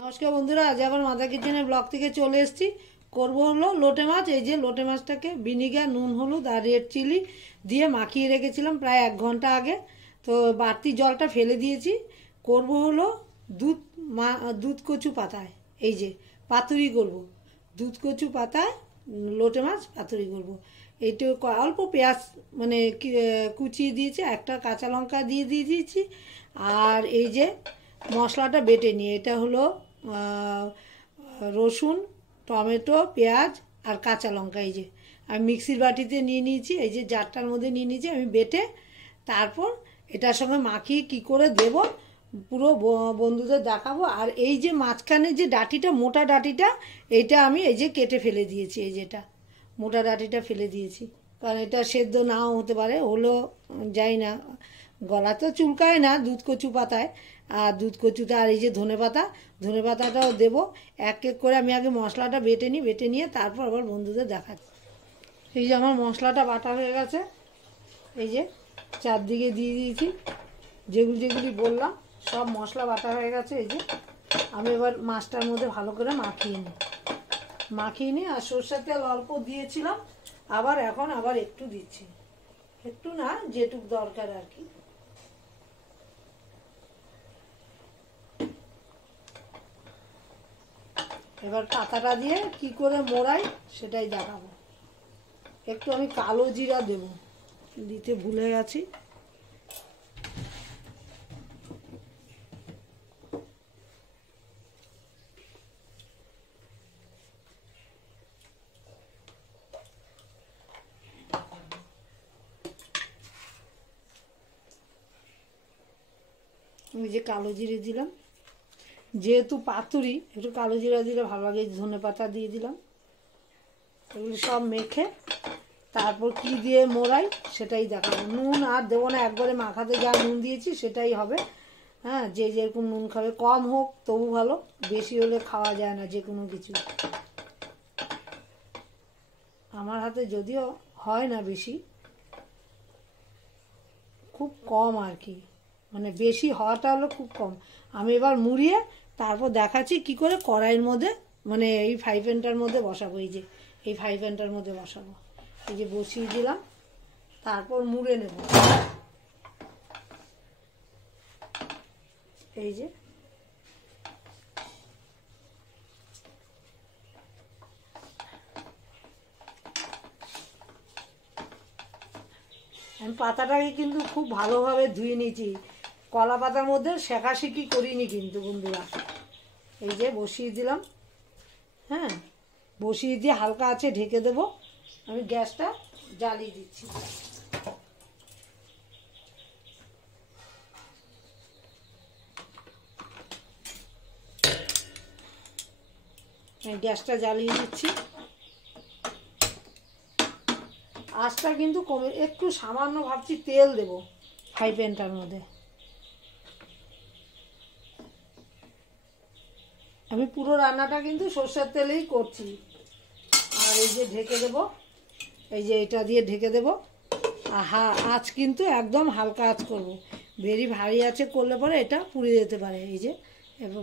নমস্কার বন্ধুরা, আজ আবার মাদা কিচেনের ব্লগ থেকে চলে এসেছি। করবো হলো লোটে মাছ। এই যে লোটে মাছটাকে ভিনিগার, নুন, হলুদ আর রেড চিলি দিয়ে মাখিয়ে রেখেছিলাম প্রায় 1 ঘন্টা আগে। তো বাড়তি জলটা ফেলে দিয়েছি। করবো হলো দুধ কচু পাতায়, এই যে পাতুরি করব। দুধ কচু পাতায় লোটে মাছ পাতুরি করব। এইটা অল্প পেঁয়াজ মানে কুচিয়ে দিয়েছি, একটা কাঁচা লঙ্কা দিয়ে দিয়েছি। আর এই যে মশলাটা বেটে নিয়ে, এটা হলো রসুন, টমেটো, পেঁয়াজ আর কাঁচা লঙ্কা। এই যে আমি মিক্সির বাটিতে নিয়ে নিয়েছি, এই যে জারটার মধ্যে নিয়ে নিয়েছি আমি বেটে। তারপর এটার সঙ্গে মাখিয়ে কি করে দেব পুরো বন্ধুদের দেখাবো। আর এই যে মাঝখানে যে ডাঁটিটা, মোটা ডাঁটিটা, এইটা আমি এই যে কেটে ফেলে দিয়েছি। এই যেটা মোটা ডাঁটিটা ফেলে দিয়েছি, কারণ এটা সেদ্ধ নাও হতে পারে, হলো যাই না, গলা তো চুলকায় না দুধ কচু পাতায়। আর দুধ কচুটা, আর এই যে ধনে পাতাটাও দেবো। এক এক করে আমি আগে মশলাটা বেটে নিই, বেটে নিয়ে তারপর আবার বন্ধুদের দেখাচ্ছি। এই যে আমার মশলাটা বাটা হয়ে গেছে, এই যে চারদিকে দিয়ে দিয়েছি যেগুলি বললাম, সব মশলা বাটা হয়ে গেছে। এই যে আমি এবার মাছটার মধ্যে ভালো করে মাখিয়ে নিই। আর সরষের তেল অল্প দিয়েছিলাম, এখন আবার একটু দিচ্ছি, একটু না যেটুক দরকার আর কি। এবার পাতাটা দিয়ে কি করে মোড়াই সেটাই দেখাবো। একটু আমি কালো জিরা দেব, দিতে ভুলে গেছি। ওই যে কালো জিরে দিলাম, যেহেতু পাতুরি একটু কালো জিরা দিলে ভালো লাগে। ধনে পাতা দিয়ে দিলাম। এগুলি সব মেখে তারপর কি দিয়ে মোড়াই সেটাই দেখাবো। নুন আর দেবো না, একবারে মাখাতে যা নুন দিয়েছি সেটাই হবে। হ্যাঁ, যে যেরকম নুন খাবে, কম হোক তবু ভালো, বেশি হলে খাওয়া যায় না যে কোনো কিছু। আমার হাতে যদিও হয় না বেশি, খুব কম আর কি, মানে বেশি হওয়াটা হলো খুব কম। আমি এবার মুড়িয়ে তারপর দেখাচ্ছি কি করে কড়াইয়ের মধ্যে, মানে এই ফ্রাই প্যানটার মধ্যে বসাবো। এই যে এই ফ্রাই প্যানটার মধ্যে বসাবো, এই যে বসিয়ে দিলাম, তারপর মুড়ে নেব। এই যে আমি পাতাটাকে কিন্তু খুব ভালোভাবে ধুয়ে নিয়েছি, কলা পাতার মধ্যে শেখাশেখি করিনি কিন্তু বন্ধুরা। এই যে বসিয়ে দিলাম, হ্যাঁ, বসিয়ে দিয়ে হালকা আছে ঢেকে দেবো। আমি গ্যাসটা জ্বালিয়ে দিচ্ছি। গ্যাসটা জ্বালিয়ে দিচ্ছি। আঁচটা কিন্তু কমে, একটু সামান্য ভাবছি তেল দেবো ফ্রাই প্যানটার মধ্যে। আমি পুরো রান্নাটা কিন্তু সরষের তেলেই করছি। আর এই যে ঢেকে দেবো, এই যে এটা দিয়ে ঢেকে দেবো। আঁচ কিন্তু একদম হালকা আঁচ করবো, বেরি ভারী আছে করলে পরে এটা পুড়ে যেতে পারে। এই যে এবার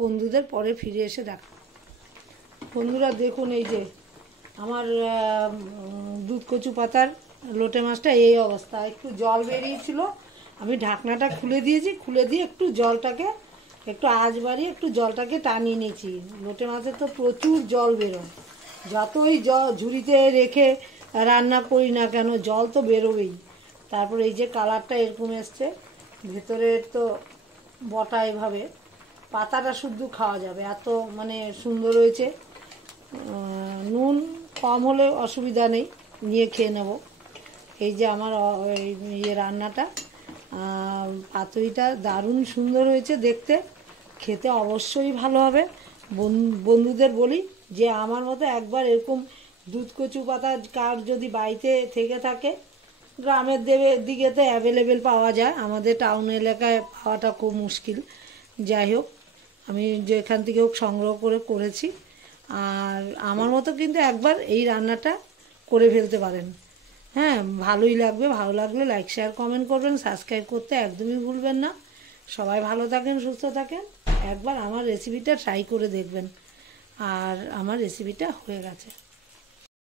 বন্ধুদের পরে ফিরে এসে দেখা। বন্ধুরা দেখুন, এই যে আমার দুধ কচু পাতার লোটে মাছটা এই অবস্থা। একটু জল বেরিয়েছিল, আমি ঢাকনাটা খুলে দিয়েছি, খুলে দিয়ে একটু জলটাকে একটু আঁচ বাড়িয়ে একটু জলটাকে টানিয়ে নিয়েছি। লোটে মাছের তো প্রচুর জল বেরোয়, যতই ঝুড়িতে রেখে রান্না করি না কেন জল তো বেরোবেই। তারপর এই যে কালারটা এরকম এসছে, ভেতরের তো বটা এভাবে, পাতাটা শুদ্ধ খাওয়া যাবে, এত মানে সুন্দর হয়েছে। নুন কম হলে অসুবিধা নেই, নিয়ে খেয়ে নেব। এই যে আমার রান্নাটা, পাতুরিটা দারুণ সুন্দর হয়েছে দেখতে, খেতে অবশ্যই ভালো হবে। বন্ধুদের বলি যে আমার মতো একবার এরকম দুধ কচু পাতা কার যদি বাড়িতে থেকে থাকে, গ্রামের দিকে তো অ্যাভেলেবেল পাওয়া যায়, আমাদের টাউন এলাকায় পাওয়াটা খুব মুশকিল। যাই হোক, আমি যেখান থেকে হোক সংগ্রহ করেছি। আর আমার মতো কিন্তু একবার এই রান্নাটা করে ফেলতে পারেন। হ্যাঁ, ভালোই লাগবে। ভালো লাগলে লাইক, শেয়ার, কমেন্ট করবেন, সাবস্ক্রাইব করতে একদমই ভুলবেন না। সবাই ভালো থাকেন, সুস্থ থাকেন। একবার আমার রেসিপিটা ট্রাই করে দেখবেন। আর আমার রেসিপিটা হয়ে গেছে।